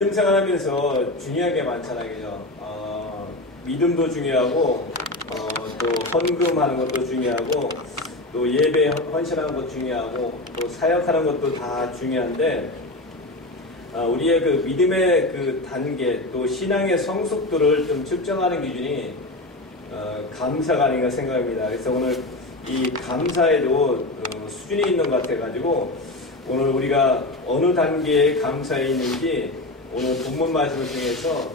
믿음 생활하면서 중요한 게 많잖아요, 그죠? 믿음도 중요하고, 또 헌금하는 것도 중요하고, 또 예배 헌신하는 것도 중요하고, 또 사역하는 것도 다 중요한데, 우리의 그 믿음의 그 단계, 또 신앙의 성숙도를 좀 측정하는 기준이 감사가 아닌가 생각합니다. 그래서 오늘 이 감사에도 수준이 있는 것 같아가지고, 오늘 우리가 어느 단계에 감사해 있는지 오늘 본문 말씀을 통해서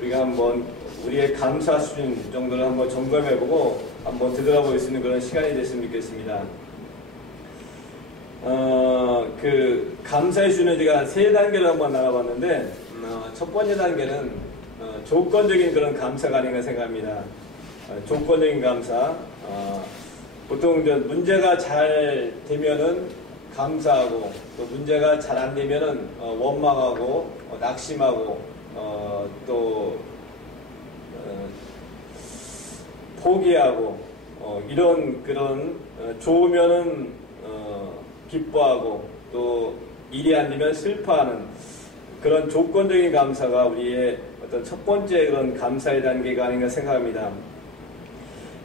우리가 한번 우리의 감사 수준 정도를 한번 점검해보고 한번 되돌아볼 수 있는 그런 시간이 됐으면 좋겠습니다. 그 감사의 수준은 제가 세 단계를 한번 나눠봤는데, 첫 번째 단계는 조건적인 그런 감사가 아닌가 생각합니다. 조건적인 감사. 보통 문제가 잘 되면은 감사하고, 또 문제가 잘 안 되면은 원망하고, 낙심하고, 또 포기하고, 이런 그런 좋으면은 기뻐하고, 또 일이 안 되면 슬퍼하는 그런 조건적인 감사가 우리의 어떤 첫 번째 그런 감사의 단계가 아닌가 생각합니다.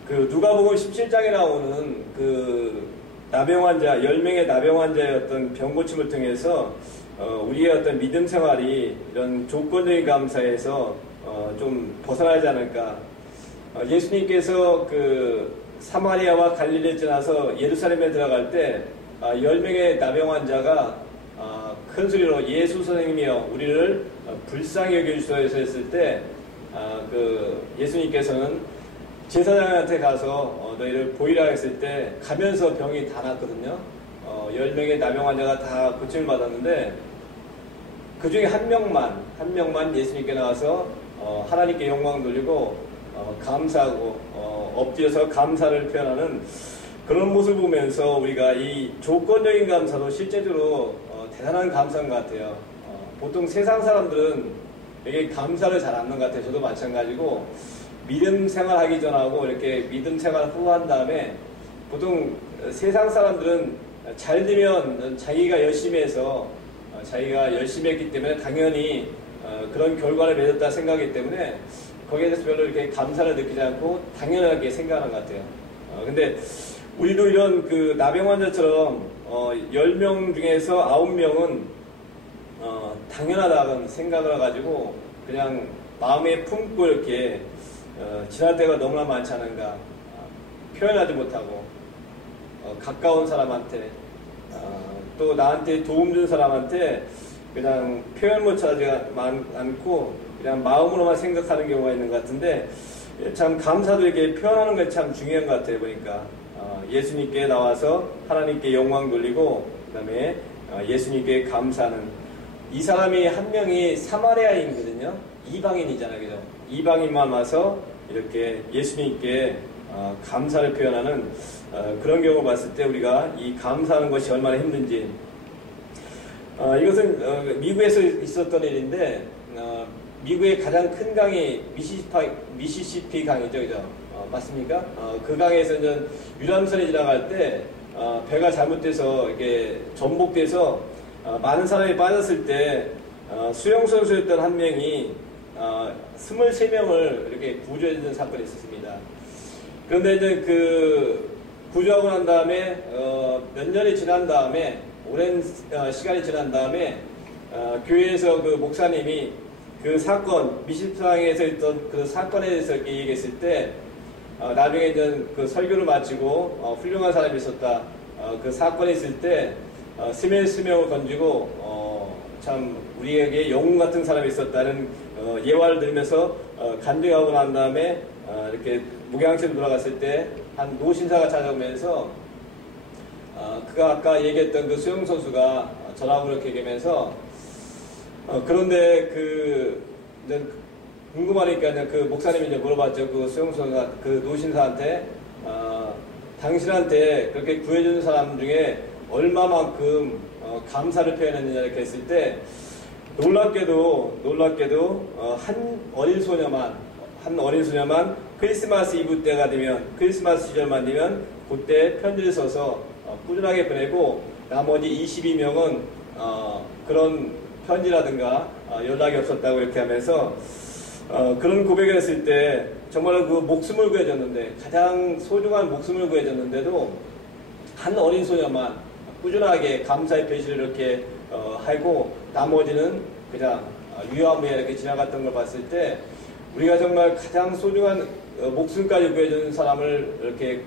그 누가복음 17장에 나오는 그 나병 환자, 10명의 나병 환자의 어떤 병 고침을 통해서 우리의 어떤 믿음 생활이 이런 조건적인 감사에서 좀 벗어나지 않을까. 예수님께서 그 사마리아와 갈릴리를 지나서 예루살렘에 들어갈 때 10명의 나병 환자가 큰 소리로 예수 선생님이여 우리를 불쌍히 여겨주소서 했을 때 그 예수님께서는 제사장한테 가서 너희를 보이라 했을 때 가면서 병이 다 났거든요. 10명의 나병 환자가 다 고침을 받았는데 그 중에 한 명만 예수님께 나와서 하나님께 영광 돌리고 감사하고 엎드려서 감사를 표현하는 그런 모습을 보면서 우리가 이 조건적인 감사도 실제적으로 대단한 감사인 것 같아요. 보통 세상 사람들은 되게 감사를 잘 안 하는 것 같아요. 저도 마찬가지고 믿음 생활하기 전하고 이렇게 믿음 생활 후 한 다음에 보통 세상 사람들은 잘 되면 자기가 열심히 해서 자기가 열심히 했기 때문에 당연히 그런 결과를 맺었다 생각하기 때문에 거기에 대해서 별로 이렇게 감사를 느끼지 않고 당연하게 생각하는 것 같아요. 근데 우리도 이런 그 나병 환자처럼 10명 중에서 9명은 당연하다는 생각을 해가지고 그냥 마음에 품고 이렇게 지날 때가 너무나 많지 않은가. 표현하지 못하고 가까운 사람한테 또 나한테 도움 준 사람한테 그냥 표현 못하지 않고 그냥 마음으로만 생각하는 경우가 있는 것 같은데, 참 감사도 이렇게 표현하는 게 참 중요한 것 같아요. 보니까 예수님께 나와서 하나님께 영광 돌리고 그 다음에 예수님께 감사하는. 이 사람이 한 명이 사마리아인이거든요. 이방인이잖아요, 그죠? 이방인만 와서 이렇게 예수님께 감사를 표현하는 그런 경우 봤을 때 우리가 이 감사하는 것이 얼마나 힘든지. 이것은 미국에서 있었던 일인데, 미국의 가장 큰 강이 미시시피 강이죠, 그죠? 맞습니까? 그 강에서 이제 유람선이 지나갈 때 배가 잘못돼서 이렇게 전복돼서 많은 사람이 빠졌을 때 수영선수였던 한 명이 23명을 이렇게 구조해주는 사건이 있었습니다. 그런데 이제 그 구조하고 난 다음에 몇 년이 지난 다음에 오랜 시간이 지난 다음에 교회에서 그 목사님이 그 사건 미시프강에서 있던 그 사건에 대해서 얘기했을 때 나중에 이제 그 설교를 마치고 훌륭한 사람이 있었다. 그 사건이 있을 때 스멜을 던지고 참 우리에게 영웅 같은 사람이 있었다는 예화를 들으면서 간증하고 난 다음에 이렇게 목양실로 돌아갔을 때 한 노신사가 찾아오면서 그가 아까 얘기했던 그 수영 선수가 전화로 이렇게 얘기하면서 그런데 그 이제 궁금하니까 이제 그 목사님이 이제 물어봤죠. 그 수영 선수가 그 노신사한테 당신한테 그렇게 구해주는 사람 중에 얼마만큼 감사를 표현했느냐 이렇게 했을 때 놀랍게도 한 어린 소녀만 크리스마스 이브 때가 되면 크리스마스 시절만 되면 그때 편지를 써서 꾸준하게 보내고 나머지 22명은 그런 편지라든가 연락이 없었다고 이렇게 하면서 그런 고백을 했을 때 정말 그 목숨을 구해줬는데, 가장 소중한 목숨을 구해줬는데도 한 어린 소녀만 꾸준하게 감사의 표시를 이렇게 하고 나머지는 그냥 유야무야 이렇게 지나갔던 걸 봤을 때, 우리가 정말 가장 소중한 목숨까지 구해준 사람을 이렇게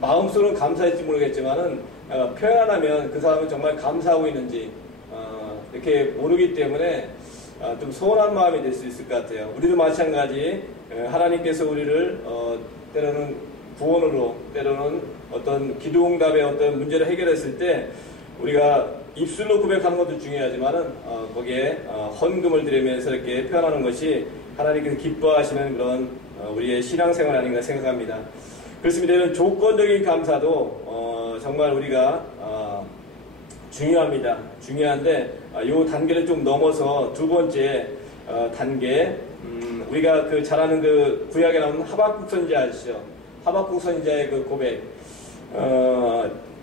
마음속으로는 감사할지 모르겠지만은 표현 안 하면 그 사람은 정말 감사하고 있는지 이렇게 모르기 때문에 좀 서운한 마음이 될 수 있을 것 같아요. 우리도 마찬가지 하나님께서 우리를 때로는 구원으로, 때로는 어떤 기도응답의 어떤 문제를 해결했을 때 우리가 입술로 고백하는 것도 중요하지만은 거기에 헌금을 드리면서 이렇게 표현하는 것이 하나님께서 기뻐하시는 그런 우리의 신앙생활 아닌가 생각합니다. 그렇습니다. 이런 조건적인 감사도 정말 우리가 중요합니다. 중요한데 이 단계를 좀 넘어서 두 번째 단계, 우리가 그 잘 아는 그 구약에 나오는 하박국 선지자 아시죠? 하박국 선지자의 그 고백,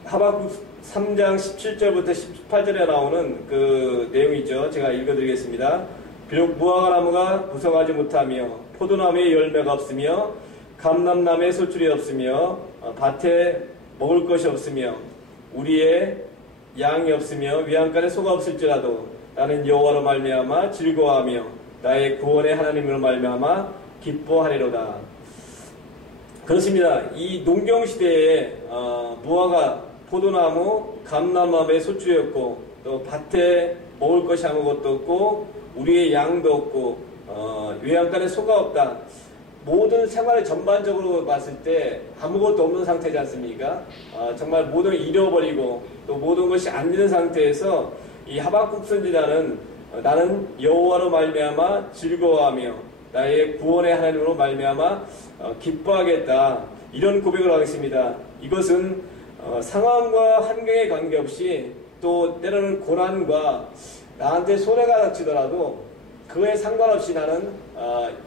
하박국 3장 17절부터 18절에 나오는 그 내용이죠. 제가 읽어드리겠습니다. 비록 무화과나무가 부성하지 못하며 포도나무에 열매가 없으며 감람나무에 소출이 없으며 밭에 먹을 것이 없으며 우리의 양이 없으며 위안간에 소가 없을지라도 나는 여호와로 말미암아 즐거워하며 나의 구원의 하나님으로 말미암아 기뻐하리로다. 그렇습니다. 이 농경시대에 무화과, 포도나무, 감람나무에 소출이었고 또 밭에 먹을 것이 아무것도 없고 우리의 양도 없고 외양간에 소가 없다. 모든 생활을 전반적으로 봤을 때 아무것도 없는 상태지 않습니까? 정말 모든 걸 잃어버리고 또 모든 것이 안 되는 상태에서 이 하박국 선지자는 나는 여호와로 말미암아 즐거워하며 나의 구원의 하나님으로 말미암아 기뻐하겠다, 이런 고백을 하겠습니다. 이것은 상황과 환경에 관계없이 또 때로는 고난과 나한테 손해가 닥치더라도 그에 상관없이 나는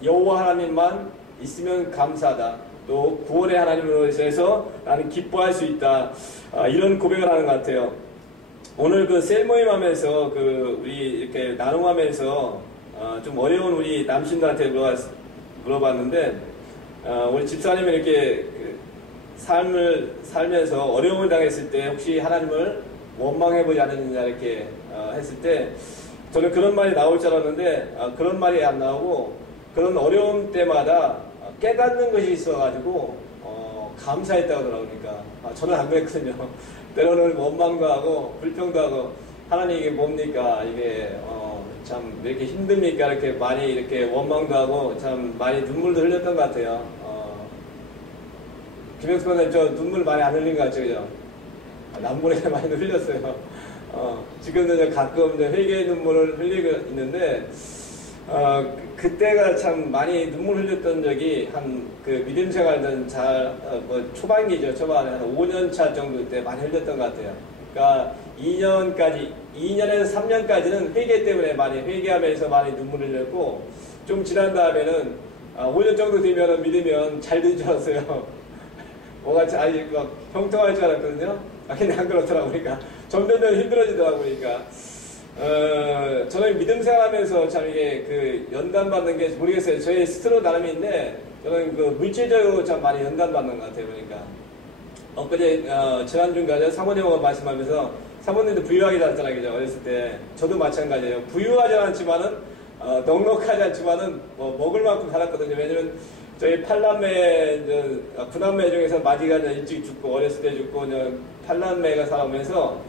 여호와 하나님만 있으면 감사하다, 또 구원의 하나님으로 해서 나는 기뻐할 수 있다, 이런 고백을 하는 것 같아요. 오늘 그 셀 모임 하면서 우리 이렇게 나눔하면서 좀 어려운 우리 남신들한테 물어봤는데, 우리 집사님이 이렇게 삶을 살면서 어려움을 당했을 때 혹시 하나님을 원망해보지 않았느냐 이렇게 했을 때 저는 그런 말이 나올 줄 알았는데 그런 말이 안 나오고, 그런 어려움 때마다 깨닫는 것이 있어가지고 감사했다고 그러니까 저는 안 그랬거든요. 때로는 원망도 하고 불평도 하고 하나님 이게 뭡니까, 이게 참 왜 이렇게 힘듭니까, 이렇게 많이 이렇게 원망도 하고 참 많이 눈물도 흘렸던 것 같아요. 김영수 선생님 저 눈물 많이 안 흘린 것 같죠, 그죠? 남물에 많이 흘렸어요. 지금도 가끔 회개의 눈물을 흘리고 있는데, 그때가 참 많이 눈물 흘렸던 적이 그 믿음 생활은 초반기죠. 초반에 한 5년 차 정도 때 많이 흘렸던 것 같아요. 그러니까 2년에서 3년까지는 회개 때문에 많이 회개하면서 많이 눈물 흘렸고, 좀 지난 다음에는 5년 정도 되면은 믿으면 잘 된 줄 알았어요. 뭐가 막 형통할 줄 알았거든요. 근데 안 그렇더라고. 그러니까 점점 힘들어지더라고. 그러니까 저는 믿음 생활하면서 참 이게 연단받는 게 모르겠어요. 저의 스스로 나름인데 저는 물질적으로 참 많이 연단받는 것 같아요. 그러니까 엊그제 지난주인가 사모님하고 말씀하면서 사모님도 부유하게 살았잖아요. 그죠? 어렸을 때 저도 마찬가지예요. 부유하지 않지만은 넉넉하지 않지만은 먹을 만큼 살았거든요. 왜냐면 저희 8남매, 9남매 중에서 마지가 일찍 죽고, 어렸을 때 죽고, 8남매가 살아오면서,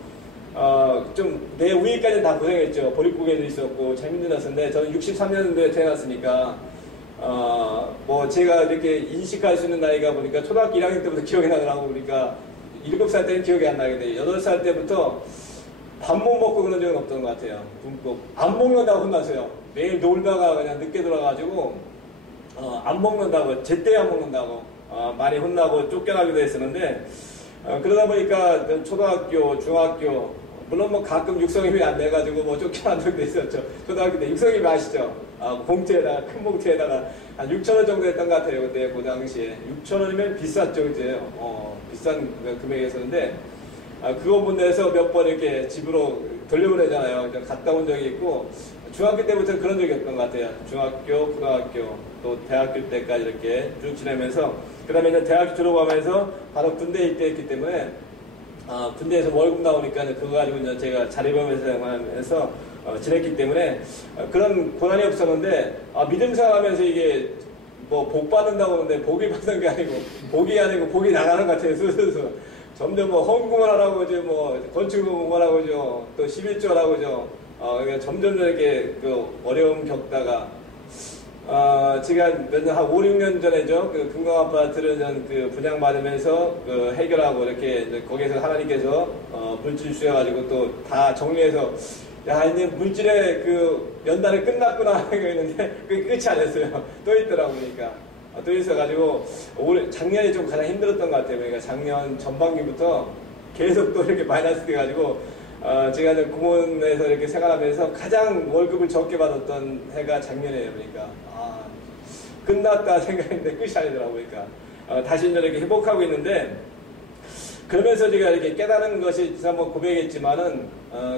좀, 내 위까지는 다 고생했죠. 보릿고개도 있었고, 참 힘들었는데, 저는 63년도에 태어났으니까, 제가 이렇게 인식할 수 있는 나이가 보니까 초등학교 1학년 때부터 기억이 나더라고. 그러니까, 7살 때는 기억이 안 나게 돼요. 8살 때부터 밥 못 먹고 그런 적은 없던 것 같아요. 굶고. 안 먹는다고 혼났어요. 매일 놀다가 그냥 늦게 돌아가지고, 안 먹는다고, 제때 안 먹는다고, 많이 혼나고 쫓겨나기도 했었는데, 그러다 보니까 초등학교, 중학교, 물론 가끔 육성입이 안 돼가지고 쫓겨난 적도 있었죠. 초등학교 때 육성입 아시죠? 봉투에다가, 큰 봉투에다가 한 6,000원 정도 했던 것 같아요. 그때 그 당시에. 6,000원이면 비쌌죠, 그때. 비싼 금액이었었는데, 그거 못 내서 몇 번 이렇게 집으로 돌려보내잖아요. 갔다 온 적이 있고, 중학교 때부터 그런 적이 없던 것 같아요. 중학교, 고등학교, 또 대학교 때까지 이렇게 쭉 지내면서, 그 다음에 이제 대학교 졸업하면서 바로 군대에 입대했기 때문에, 군대에서 월급 나오니까 그거 가지고 이제 제가 자립하면서 지냈기 때문에 그런 고난이 없었는데, 믿음 생활하면서 이게 뭐 복 받는다고 하는데 복이 받는 게 아니고 복이 나가는 것 같아요. 스스로. 점점 뭐 헌금을 하라고 하죠, 뭐 건축을 하라고 하죠, 또 11조 하라고 하죠. 그러니까 점점 이렇게 그 어려움 겪다가 제가 몇 년, 한 5, 6년 전에죠. 그 금강아파트를 그 분양받으면서 그 해결하고 이렇게 이제 거기에서 하나님께서 물질 주셔가지고 또 다 정리해서 야, 이제 물질의 그 연단이 끝났구나 생각했는데 그게 끝이 아니었어요. 또 있더라고 보니까. 또 있어가지고 작년이 좀 가장 힘들었던 것 같아요. 그러니까 작년 전반기부터 계속 또 이렇게 마이너스 돼가지고 제가 이제 공원에서 이렇게 생활하면서 가장 월급을 적게 받았던 해가 작년이에요. 그러니까 끝났다 생각했는데 끝이 아니더라고 보니까 다시 이제 이렇게 회복하고 있는데, 그러면서 제가 이렇게 깨달은 것이 지난번 고백했지만은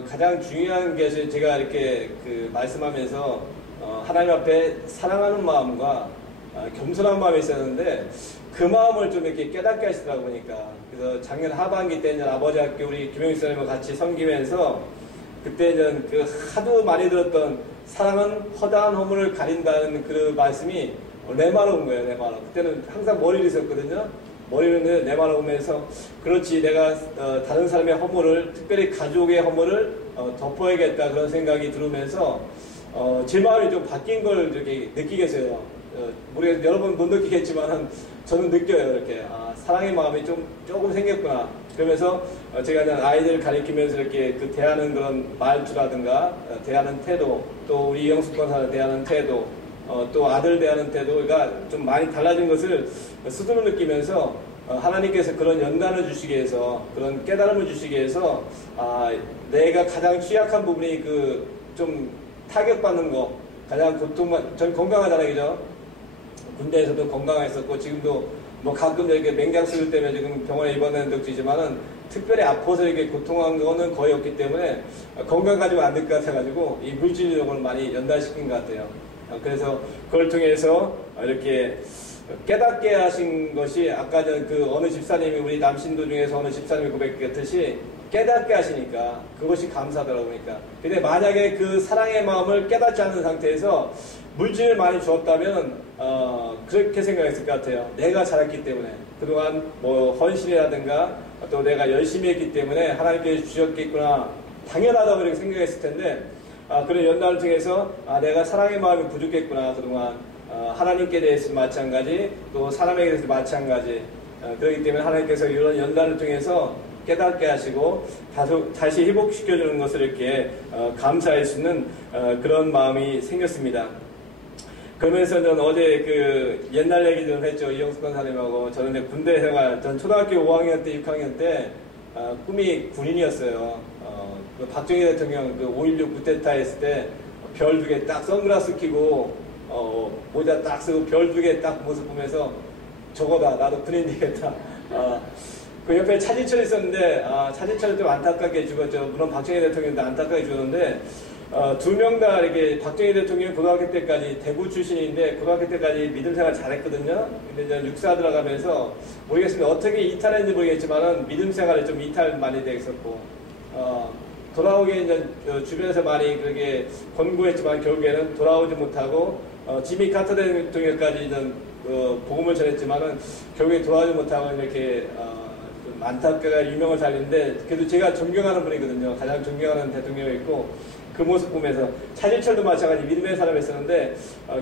가장 중요한 것이 제가 이렇게 그 말씀하면서 하나님 앞에 사랑하는 마음과 겸손한 마음이 있었는데 그 마음을 좀 이렇게 깨닫게 하시더라고 보니까. 그래서 작년 하반기 때 이제 아버지 학교 우리 김영희 선생님과 같이 섬기면서 그때 이제 그 하도 많이 들었던 사랑은 허다한 허물을 가린다는 그 말씀이 내 말로 온 거예요. 내 말로. 그때는 항상 머리를 썼거든요. 머리를 내 말로 오면서 그렇지, 내가 다른 사람의 허물을, 특별히 가족의 허물을 덮어야겠다 그런 생각이 들으면서 제 마음이 좀 바뀐 걸 이렇게 느끼겠어요. 우리가 여러분 못 느끼겠지만 저는 느껴요. 이렇게 사랑의 마음이 조금 생겼구나. 그러면서 제가 아이들 가리키면서 이렇게 그 대하는 그런 말투라든가 대하는 태도, 또 우리 이영숙 권사를 대하는 태도, 또 아들 대하는 태도가 좀 많이 달라진 것을 스스로 느끼면서 하나님께서 그런 연단을 주시기 위해서, 그런 깨달음을 주시기 위해서 내가 가장 취약한 부분이 그 좀 타격받는 거, 가장 전 건강하잖아요, 그죠? 군대에서도 건강했었고 지금도 뭐 가끔 이렇게 맹장수술 때문에 지금 병원에 입원한 적도 있지만은 특별히 아파서 이렇게 고통한 거는 거의 없기 때문에 건강 가지고 안 될 것 같아가지고 이 물질력을 많이 연단시킨 것 같아요. 그래서 그걸 통해서 이렇게 깨닫게 하신 것이 아까 전 그 어느 집사님이 우리 남신도 중에서 어느 집사님이 고백했듯이 깨닫게 하시니까 그것이 감사하더라고. 그러니까 근데 만약에 그 사랑의 마음을 깨닫지 않는 상태에서 물질을 많이 주었다면 그렇게 생각했을 것 같아요. 내가 잘했기 때문에 그동안 뭐 헌신이라든가 또 내가 열심히 했기 때문에 하나님께서 주셨겠구나, 당연하다고 이렇게 생각했을 텐데 그런 연단을 통해서 내가 사랑의 마음이 부족했구나 그동안, 하나님께 대해서 마찬가지, 또 사람에게 대해서 마찬가지. 그렇기 때문에 하나님께서 이런 연단을 통해서 깨닫게 하시고 다시 회복시켜주는 것을 이렇게 감사할 수 있는 그런 마음이 생겼습니다. 그러면서 저는 어제 그 옛날 얘기 좀 했죠. 이영숙 권사님하고. 저는 군대 생활, 전 초등학교 5학년 때, 6학년 때 꿈이 군인이었어요. 그 박정희 대통령 그 5.16 쿠데타 했을 때 별 2개 딱 선글라스 끼고 모자 딱 쓰고 별 2개 딱 모습 보면서 저거다, 나도 군인 되겠다. 그 옆에 차지철이 있었는데 차지철이 좀 안타깝게 죽었죠. 물론 박정희 대통령도 안타깝게 죽었는데 2명 다 이렇게, 박정희 대통령이 고등학교 때까지 대구 출신인데 고등학교 때까지 믿음 생활 잘했거든요. 근데 이제 육사 들어가면서 모르겠습니다. 어떻게 이탈했는지 모르겠지만은 믿음 생활에 좀 이탈 많이 돼 있었고 돌아오게 이제 주변에서 많이 그렇게 권고했지만 결국에는 돌아오지 못하고 지미 카터 대통령까지 복음을 전했지만은 결국에 돌아오지 못하고 이렇게 좀 안타깝게 유명을 살리는데, 그래도 제가 존경하는 분이거든요. 가장 존경하는 대통령이었고 그 모습 보면서 차지철도 마찬가지 믿음의 사람이었었는데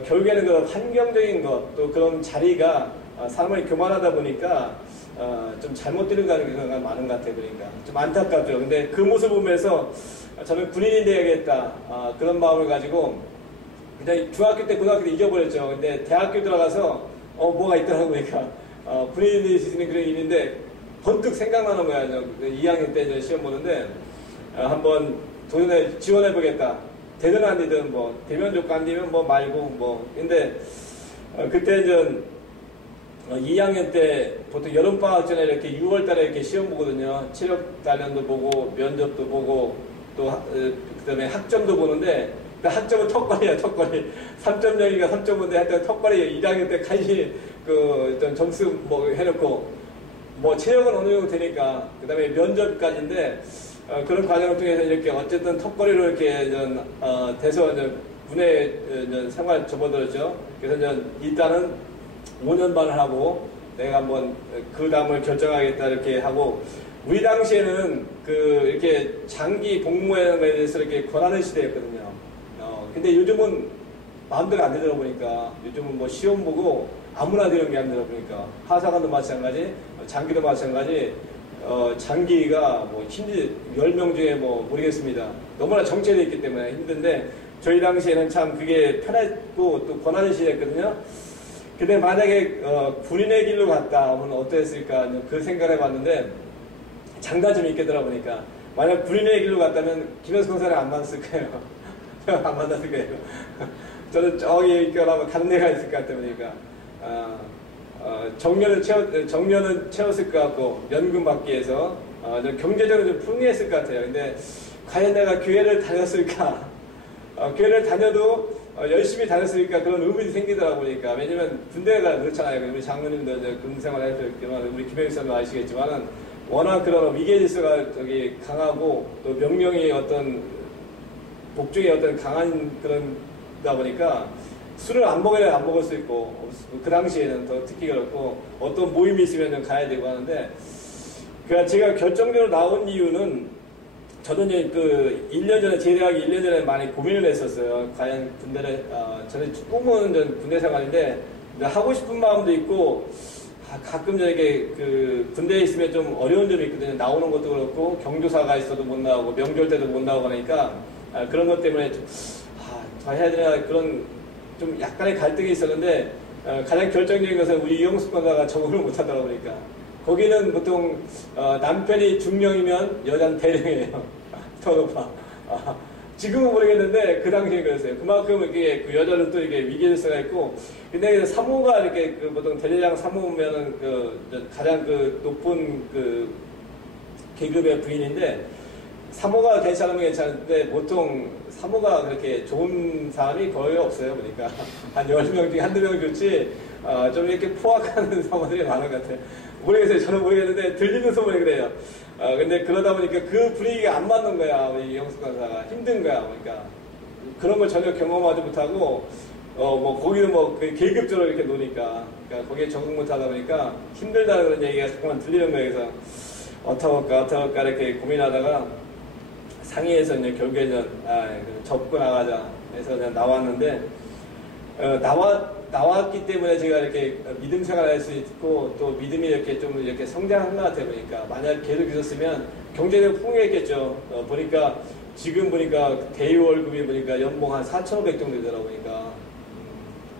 결국에는 그 환경적인 것, 또 그런 자리가 사람을 교만하다 보니까 좀 잘못되는 경우가 많은 것 같아요. 그러니까 좀 안타깝죠. 근데 그 모습을 보면서 저는 군인이 되야겠다 그런 마음을 가지고 그냥 중학교 때 고등학교 때 잊어버렸죠. 근데 대학교 들어가서 뭐가 있더라고. 그러니까 군인이 될 수 있는 그런 일인데 번뜩 생각나는 거야. 2학년 때 시험 보는데 한번 지원해보겠다. 되든 안 되든 뭐 되면 좋고 안 되면 뭐 말고 뭐. 근데 그때 이제 2학년 때 보통 여름방학 전에 이렇게 6월 달에 이렇게 시험 보거든요. 체력 단련도 보고 면접도 보고 그다음에 학점도 보는데 그 학점은 턱걸이야, 턱걸이. 3.0인가 3.5인데 하여튼 턱걸이 1학년 때 간신히 좀 점수 뭐 해놓고 뭐 체력은 어느 정도 되니까 그다음에 면접까지인데 그런 과정을 통해서 이렇게 어쨌든 턱걸이로 이렇게 돼서 군에 생활 접어들었죠. 그래서 일단은 5년 반을 하고 내가 한번 그 다음을 결정하겠다 이렇게 하고 우리 당시에는 이렇게 장기 복무에 대해서 이렇게 권하는 시대였거든요. 근데 요즘은 마음대로 안 되다 보니까 요즘은 뭐 시험 보고 아무나 되는 게 안 되다 보니까 하사관도 마찬가지, 장기도 마찬가지. 장기가 뭐 10명 중에 뭐 모르겠습니다. 너무나 정체되어 있기 때문에 힘든데 저희 당시에는 참 그게 편했고 또 권하는 시대였거든요. 근데 만약에 군인의 길로 갔다 하면 어땠을까 그 생각을 해봤는데 장단점이 있게 되다 보니까 만약 군인의 길로 갔다면 김현수 검사를 안 만났을 거예요. 안 만났을 거예요. 저는 저기 있거나 다른 데가 있을 것 같다 보니까 정년은 채웠을 것 같고 연금 받기 위해서 경제적으로 좀 풍요했을 것 같아요. 근데 과연 내가 교회를 다녔을까? 교회를 다녀도 열심히 다녔으니까 그런 의문이 생기더라 보니까 왜냐면 군대가 그렇잖아요. 우리 장로님도 군 생활을 했지만 우리 김영선도 아시겠지만은 워낙 그런 위계 질서가 저기 강하고 또 명령이 어떤 복종이 어떤 강한 그런다 보니까 술을 안 먹어야 안 먹을 수 있고 그 당시에는 더 특히 그렇고 어떤 모임이 있으면 좀 가야 되고 하는데 그러니까 제가 결정적으로 나온 이유는 저는 1년 전에 제대하기 1년 전에 많이 고민을 했었어요. 과연 군대를 저는 꿈은 군대 생활인데 하고 싶은 마음도 있고 가끔 저에게 군대에 있으면 좀 어려운 점이 있거든요. 나오는 것도 그렇고 경조사가 있어도 못 나오고 명절 때도 못 나오고 하니까 그런 것 때문에 더 해야 되나 그런 좀 약간의 갈등이 있었는데 가장 결정적인 것은 우리 이영숙 검사가 적응을 못하더라 보니까 거기는 보통 남편이 중령이면 여자는 대령이에요. 더 높아. 지금은 모르겠는데 그 당시에 그랬어요. 그만큼 이게 여자는 또 이게 위계질서가 있고 근데 사모가 이렇게 보통 대대장 사모면은 가장 높은 계급의 부인인데 사모가 괜찮으면 괜찮은데 보통 사모가 그렇게 좋은 사람이 거의 없어요. 보니까 한 10명 중에 한두 명 좋지 좀 이렇게 포악하는 사모들이 많은 것 같아요. 모르겠어요. 저는 모르겠는데 들리는 소문이 그래요. 근데 그러다 보니까 그 분위기가 안 맞는 거야. 우리 영숙 강사가 힘든 거야. 그러니까 그런 걸 전혀 경험하지 못하고 뭐 거기는 계급적으로 이렇게 노니까 그러니까 거기에 적응 못하다 보니까 힘들다는 그런 얘기가 자꾸만 들리는 거예요. 그래서 어떡할까 이렇게 고민하다가 상의해서 이제 결국에는 접고 나가자 해서 그냥 나왔는데 나왔기 때문에 제가 이렇게 믿음 생활을 할 수 있고 또 믿음이 이렇게 좀 이렇게 성장한 것 같아 보니까 만약 계속 있었으면 경제적 풍요했겠죠. 보니까 지금 보니까 대위 월급이 보니까 연봉 한 4,500 정도 되더라 보니까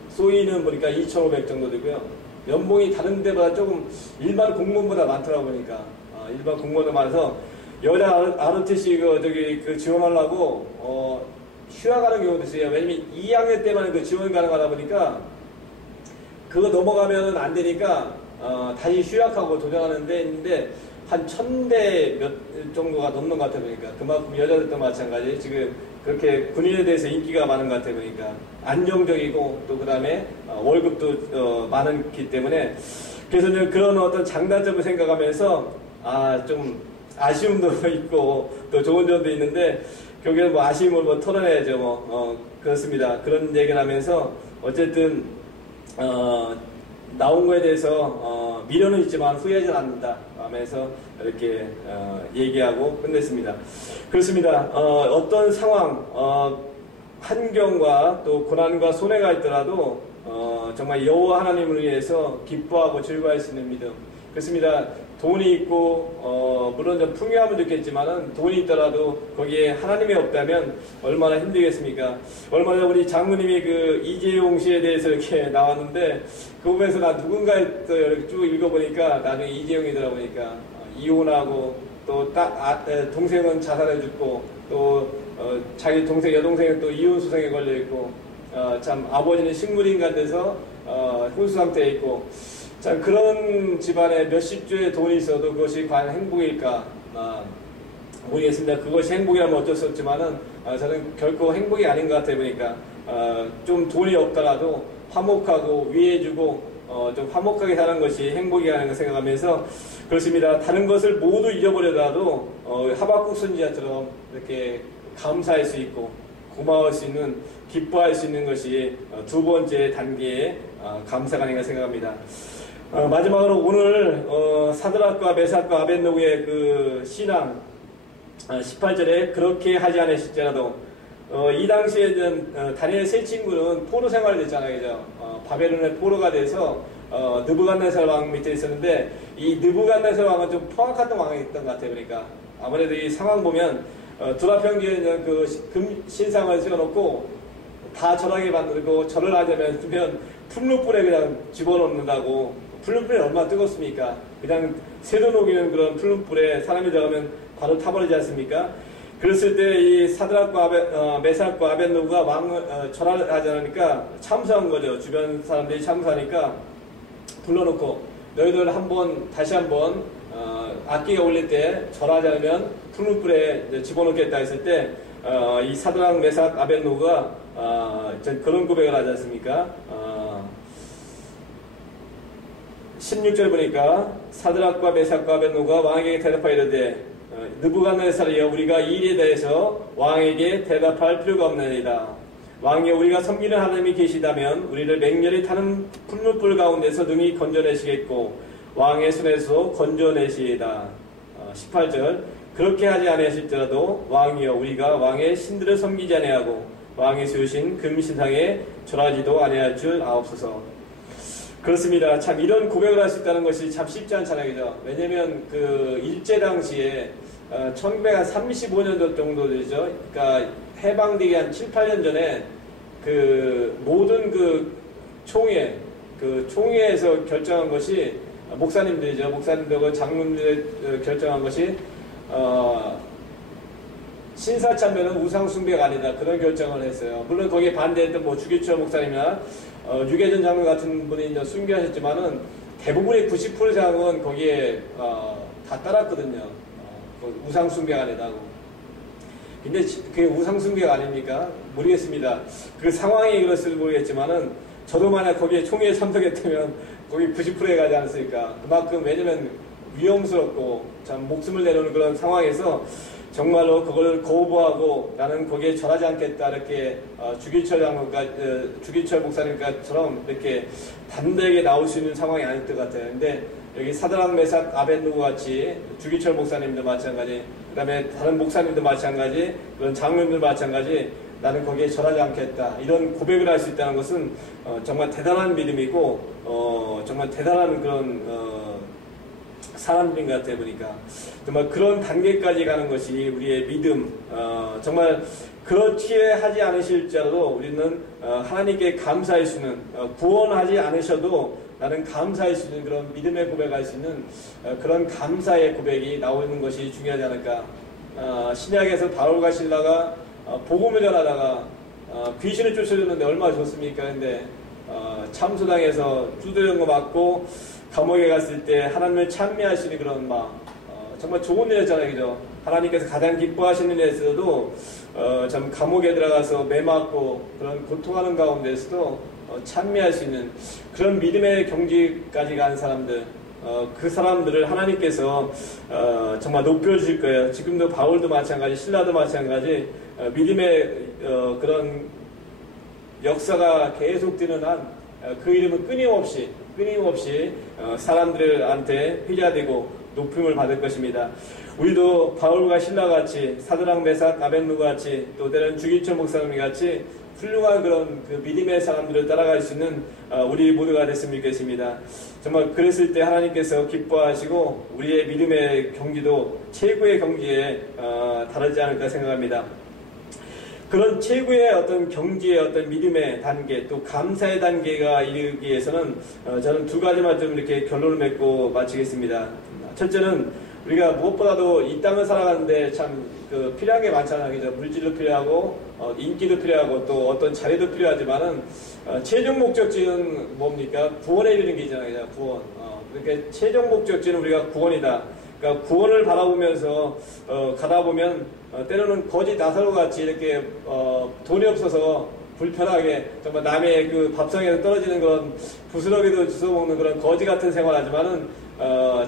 소위는 보니까 2,500 정도 되고요. 연봉이 다른 데보다 조금 일반 공무원보다 많더라 보니까 일반 공무원도 많아서 여자 ROTC 지원하려고 휴학하는 경우도 있어요. 왜냐면 2학년 때만 지원 가능하다 보니까 그거 넘어가면 안 되니까 다시 휴학하고 도전하는데 있는데 한 1,000대 몇 정도가 넘는 것 같아 보니까 그만큼 여자들도 마찬가지 지금 그렇게 군인에 대해서 인기가 많은 것 같아 보니까 안정적이고 또 그 다음에 월급도 많기 때문에 그래서 그런 어떤 장단점을 생각하면서 좀 아쉬움도 있고 또 좋은 점도 있는데 결국에는 아쉬움을 털어내야죠. 그렇습니다. 그런 얘기를 하면서 어쨌든 나온 거에 대해서 미련은 있지만 후회하지 않는다 하면서 이렇게 얘기하고 끝냈습니다. 그렇습니다. 어떤 상황, 환경과 또 고난과 손해가 있더라도 정말 여호와 하나님을 위해서 기뻐하고 즐거워할 수 있는 믿음. 그렇습니다. 돈이 있고 물론 좀 풍요함은 좋겠지만은 돈이 있더라도 거기에 하나님이 없다면 얼마나 힘들겠습니까? 얼마나 우리 장모님이 이재용 씨에 대해서 이렇게 나왔는데 그 부분에서 나 누군가에 또 이렇게 쭉 읽어보니까 나중에 이재용이더라 보니까 이혼하고 또 동생은 자살해 죽고 또 자기 동생 여동생은 또 이혼 수상에 걸려 있고 참 아버지는 식물인간 돼서 혼수 상태에 있고 자, 그런 집안에 몇십 주의 돈이 있어도 그것이 과연 행복일까? 모르겠습니다. 그것이 행복이라면 어쩔 수 없지만은 저는 결코 행복이 아닌 것 같아 보니까 좀 돈이 없더라도 화목하고 위해주고 좀 화목하게 사는 것이 행복이 아닌가 생각하면서 그렇습니다. 다른 것을 모두 잊어버려도 하박국 선지자처럼 이렇게 감사할 수 있고 고마울 수 있는 기뻐할 수 있는 것이 두 번째 단계의 감사가 아닌가 생각합니다. 마지막으로 오늘 사드락과 메삭과 아벳노고의 그 신앙 18절에 그렇게 하지 않으실지라도 이 당시에는 다니엘 세 친구는 포로 생활을 했잖아요. 그죠? 바벨론의 포로가 돼서 느부갓네살 왕 밑에 있었는데 이 느부갓네살 왕은 좀 포악한 왕이었던 것 같아요. 그러니까 아무래도 이 상황 보면 두라평지에 있는 그 신상을 세워놓고 다 절하게 만들고 절을 하자면 풀무불에 그냥 집어넣는다고. 풀무불이 얼마나 뜨겁습니까? 그냥 새도 녹이는 그런 풀무불에 사람이 들어가면 바로 타버리지 않습니까? 그랬을 때 이 사드락과 메삭과 아벳노고가 왕을 절하지 않으니까 참수한 거죠. 주변 사람들이 참수하니까 불러놓고 너희들 다시 한번 악기가 울릴 때 절하지 않으면 풀무불에 집어넣겠다 했을 때 이 사드락 메삭 아벳노고가 그런 고백을 하지 않습니까? 16절 보니까 사드락과 메삭과 아벳노고가 왕에게 대답하여 이르되 느부갓네살이여 우리가 이 일에 대해서 왕에게 대답할 필요가 없나이다. 왕이여 우리가 섬기는 하나님이 계시다면 우리를 맹렬히 타는 풀무불 가운데서 능히 건져내시겠고 왕의 손에서 건져내시이다. 18절 그렇게 하지 아니하실지라도 왕이여 우리가 왕의 신들을 섬기지 아니하고 왕이 세우신 금신상에 절하지도 아니할 줄 아옵소서. 그렇습니다. 참 이런 고백을 할 수 있다는 것이 참 쉽지 않잖아요. 그죠? 왜냐면 그 일제 당시에 1935년도 정도 되죠. 그러니까 해방되기 한 7, 8년 전에 그 모든 그 총회에서 결정한 것이 목사님들이죠. 목사님들과 장로님들이 결정한 것이 신사참배는 우상숭배가 아니다. 그런 결정을 했어요. 물론 거기에 반대했던 주기철 목사님이나 유계전 장로 같은 분이 이제 순교하셨지만은 대부분의 90% 이상은 거기에 다 따랐거든요. 우상숭배가 아니다고. 근데 그게 우상숭배가 아닙니까? 모르겠습니다. 그 상황이 그랬을지 모르겠지만은 저도 만약 거기에 총회에 참석했다면 거기 90%에 가지 않았을까. 그만큼 왜냐면 위험스럽고 참 목숨을 내놓는 그런 상황에서 정말로 그걸 거부하고 나는 거기에 절하지 않겠다 이렇게 주기철 목사님처럼 이렇게 담대하게 나올 수 있는 상황이 아닐 것 같아요. 근데 여기 사드락 메삭 아벳노고 같이 주기철 목사님도 마찬가지, 그다음에 다른 목사님도 마찬가지, 그런 장로님들 마찬가지 나는 거기에 절하지 않겠다 이런 고백을 할 수 있다는 것은 정말 대단한 믿음이고 정말 대단한 그런 사람들인 것 같아 보니까 정말 그런 단계까지 가는 것이 우리의 믿음. 정말 그렇게 하지 않으실지라도 우리는 하나님께 감사할 수 있는 구원하지 않으셔도 나는 감사할 수 있는 그런 믿음의 고백할 수 있는 그런 감사의 고백이 나오는 것이 중요하지 않을까. 신약에서 바울과 실라가 복음을 전하다가 귀신을 쫓아줬는데 얼마나 좋습니까? 근데 참수당해서 두드려는 거 맞고 감옥에 갔을 때 하나님을 찬미하시는 그런 마음, 정말 좋은 일이었잖아요. 그죠? 하나님께서 가장 기뻐하시는 일에서도 참 감옥에 들어가서 매 맞고 그런 고통하는 가운데서도 찬미할 수 있는 그런 믿음의 경지까지 간 사람들, 그 사람들을 하나님께서 정말 높여주실 거예요. 지금도 바울도 마찬가지, 신라도 마찬가지, 믿음의 그런 역사가 계속되는 한 그 이름은 끊임없이 사람들한테 회자되고 높임을 받을 것입니다. 우리도 바울과 신라같이, 사드락 메삭 아벳노고 같이, 또 때로는 주기철 목사님 같이 훌륭한 그런 그 믿음의 사람들을 따라갈 수 있는 우리 모두가 됐으면 좋겠습니다. 정말 그랬을 때 하나님께서 기뻐하시고 우리의 믿음의 경지도 최고의 경지에 다르지 않을까 생각합니다. 그런 최고의 어떤 경지의 어떤 믿음의 단계, 또 감사의 단계가 이르기 위해서는 저는 두 가지만 좀 이렇게 결론을 맺고 마치겠습니다. 첫째는 우리가 무엇보다도 이 땅을 살아가는데 참 필요한 게 많잖아요. 그죠? 물질도 필요하고 인기도 필요하고 또 어떤 자리도 필요하지만은 최종 목적지는 뭡니까? 구원에 이르는 게 있잖아요. 구원. 그러니까 최종 목적지는 우리가 구원이다. 그러니까 구원을 바라보면서 가다 보면 때로는 거지 나사로 같이 이렇게 돈이 없어서 불편하게 정말 남의 그 밥상에서 떨어지는 그런 부스러기도 주워먹는 그런 거지 같은 생활하지만은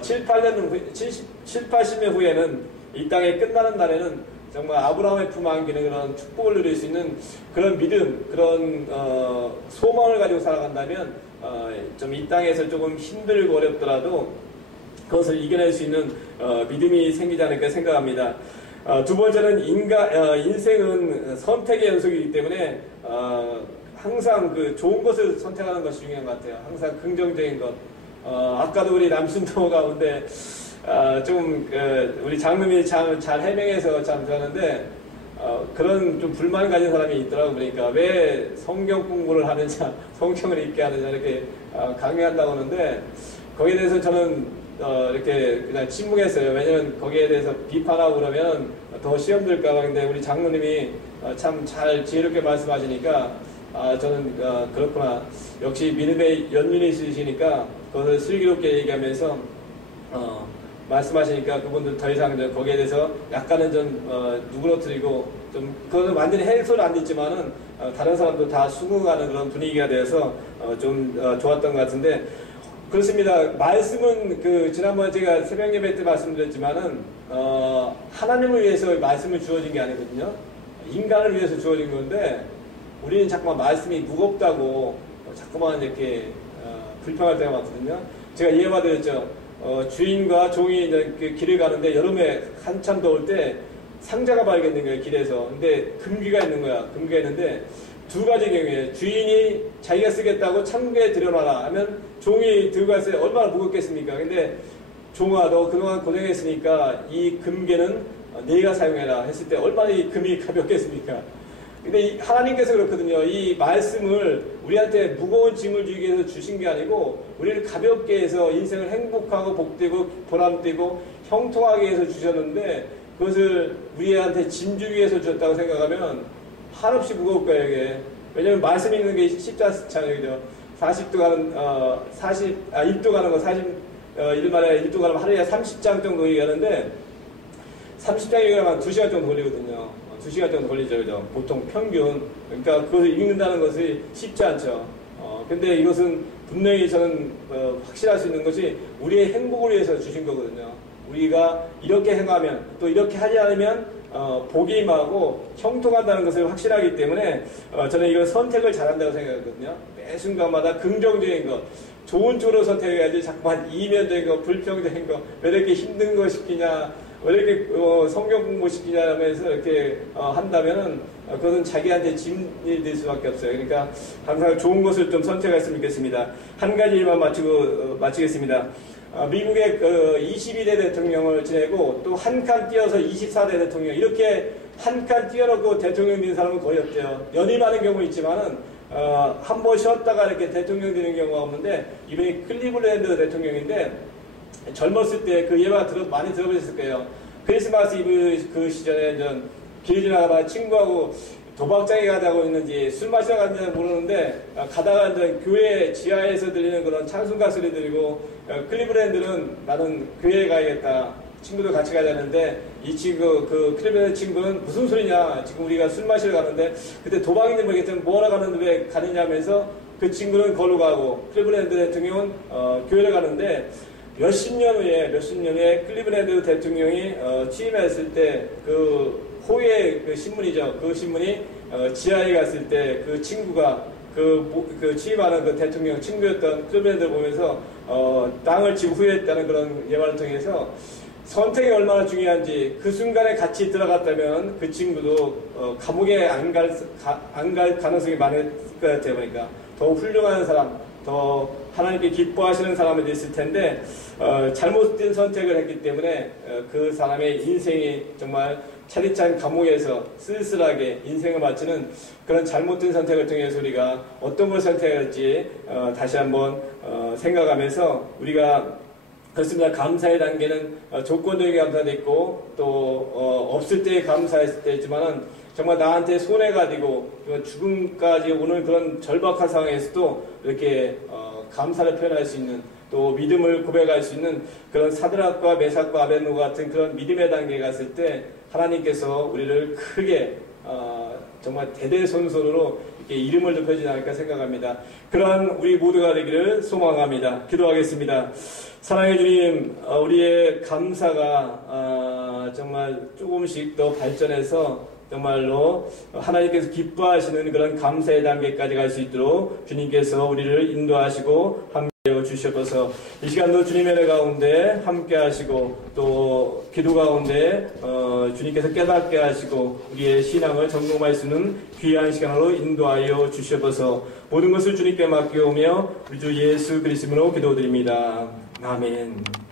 7, 80년 후에는 이 땅에 끝나는 날에는 정말 아브라함의 품 안기는 그런 축복을 누릴 수 있는 그런 믿음, 그런 소망을 가지고 살아간다면 좀 이 땅에서 조금 힘들고 어렵더라도 그것을 이겨낼 수 있는 믿음이 생기지 않을까 생각합니다. 두 번째는 인생은 선택의 연속이기 때문에 항상 그 좋은 것을 선택하는 것이 중요한 것 같아요. 항상 긍정적인 것. 아까도 우리 남순도 가운데 우리 장로님이 참 잘 해명해서 참 좋았는데 그런 좀 불만 가진 사람이 있더라고. 그러니까 왜 성경 공부를 하느냐, 성경을 읽게 하느냐 이렇게 강요한다고 하는데 거기에 대해서 저는 이렇게 그냥 침묵했어요. 왜냐면 거기에 대해서 비판하고 그러면 더 시험 들까봐. 근데 우리 장로님이 참 잘 지혜롭게 말씀하시니까 저는 그렇구나. 역시 믿음의 연륜이 있으시니까 그것을 슬기롭게 얘기하면서 말씀하시니까 그분들 더 이상 거기에 대해서 약간은 좀 누그러뜨리고 좀 그것은 완전히 해소는 안 됐지만은 다른 사람도 다 수긍하는 그런 분위기가 되어서 좀 좋았던 것 같은데. 그렇습니다. 말씀은 지난번에 제가 새벽 예배 때 말씀드렸지만은 하나님을 위해서 말씀을 주어진 게 아니거든요. 인간을 위해서 주어진 건데 우리는 자꾸만 말씀이 무겁다고 자꾸만 이렇게 불평할 때가 많거든요. 제가 예화 드렸죠. 주인과 종이 이제 길을 가는데 여름에 한참 더울 때 상자가 발견된 거예요, 길에서. 근데 금귀가 있는 거야. 금귀가 있는데 두 가지 경우에 주인이 자기가 쓰겠다고 창고에 들여놔라 하면 종이 들고 갔을 때 얼마나 무겁겠습니까? 근데 종아, 너 그동안 고생했으니까 이 금괴는 네가 사용해라 했을 때 얼마나 이 금이 가볍겠습니까? 근데 하나님께서 그렇거든요. 이 말씀을 우리한테 무거운 짐을 주기 위해서 주신 게 아니고 우리를 가볍게 해서 인생을 행복하고 복되고 보람되고 형통하게 해서 주셨는데 그것을 우리한테 짐 주기 위해서 주셨다고 생각하면 한없이 무거울 거예요, 이게. 왜냐면 말씀 읽는 게 쉽지 않죠. 40도 가는, 1도 가는 거, 1일 만에 1도 가면 하루에 30장 정도 얘기하는데, 30장 얘기하면 2시간 정도 걸리거든요. 2시간 정도 걸리죠, 그죠? 보통 평균. 그러니까 그것을 읽는다는 것이 쉽지 않죠. 근데 이것은 분명히 저는 확실할 수 있는 것이 우리의 행복을 위해서 주신 거거든요. 우리가 이렇게 행하면, 또 이렇게 하지 않으면 복이 임하고 형통한다는 것을 확신하기 때문에 저는 이걸 선택을 잘한다고 생각하거든요. 매 순간마다 긍정적인 것, 좋은 쪽으로 선택해야지 자꾸만 이면적인 것, 불평적인 것, 왜 이렇게 힘든 거 시키냐, 왜 이렇게 성경 공부 시키냐 하면서 이렇게 한다면은 그것은 자기한테 짐이 될 수밖에 없어요. 그러니까 항상 좋은 것을 좀 선택했으면 좋겠습니다. 한 가지 일만 마치겠습니다. 미국의 22대 대통령을 지내고 또 한 칸 뛰어서 24대 대통령, 이렇게 한 칸 뛰어놓고 대통령 되는 사람은 거의 없대요. 연임하는 경우 있지만은 한 번 쉬었다가 이렇게 대통령 되는 경우가 없는데, 이번이 클리블랜드 대통령인데 젊었을 때 그 예화 많이 들어보셨을 거예요. 크리스마스 이브 그 시절에 길 지나가다가 친구하고 도박장에 가자고 했는지 술 마시러 갔는지 모르는데 가다가 이제 교회 지하에서 들리는 그런 찬송가 소리 들리고 클리블랜드는 나는 교회에 가야겠다. 친구도 같이 가자는데 이 친구, 그 클리블랜드 친구는 무슨 소리냐. 지금 우리가 술 마시러 가는데 그때 도박인지 모르겠지만 뭐하러 가는데 왜 가느냐 하면서 그 친구는 걸로 가고 클리블랜드 대통령은 교회를 가는데 몇십 년 후에 클리블랜드 대통령이 취임했을 때 그 호의 그 신문이죠. 그 신문이 지하에 갔을 때 그 친구가 그 취임하는 그 대통령 친구였던 클리블랜드를 보면서 땅을 치고 후회했다는 그런 예화를 통해서 선택이 얼마나 중요한지, 그 순간에 같이 들어갔다면 그 친구도 감옥에 안 갈 가능성이 많을 것 같아요. 그러니까 더 훌륭한 사람, 더 하나님께 기뻐하시는 사람이 됐을 텐데 잘못된 선택을 했기 때문에 그 사람의 인생이 정말 차디찬 감옥에서 쓸쓸하게 인생을 마치는 그런 잘못된 선택을 통해서 우리가 어떤 걸 선택할지 다시 한번 생각하면서 우리가 그렇습니다. 감사의 단계는 조건적인 감사도 있고 또 없을 때 감사했을 때 있지만은 정말 나한테 손해가 되고 죽음까지 오는 그런 절박한 상황에서도 이렇게 감사를 표현할 수 있는 또 믿음을 고백할 수 있는 그런 사드락과 메삭과 아벳노고 같은 그런 믿음의 단계에 갔을 때 하나님께서 우리를 크게 정말 대대손손으로 이렇게 이름을 높여주지 않을까 생각합니다. 그러한 우리 모두가 되기를 소망합니다. 기도하겠습니다. 사랑해 주님, 우리의 감사가 정말 조금씩 더 발전해서 정말로 하나님께서 기뻐하시는 그런 감사의 단계까지 갈 수 있도록 주님께서 우리를 인도하시고 함께하여 주셔서 이 시간도 주님의 은혜 가운데 함께 하시고 또 기도 가운데 주님께서 깨닫게 하시고 우리의 신앙을 점검할 수 있는 귀한 시간으로 인도하여 주셔서 모든 것을 주님께 맡겨오며 우리 주 예수 그리스도로 기도드립니다. 아멘.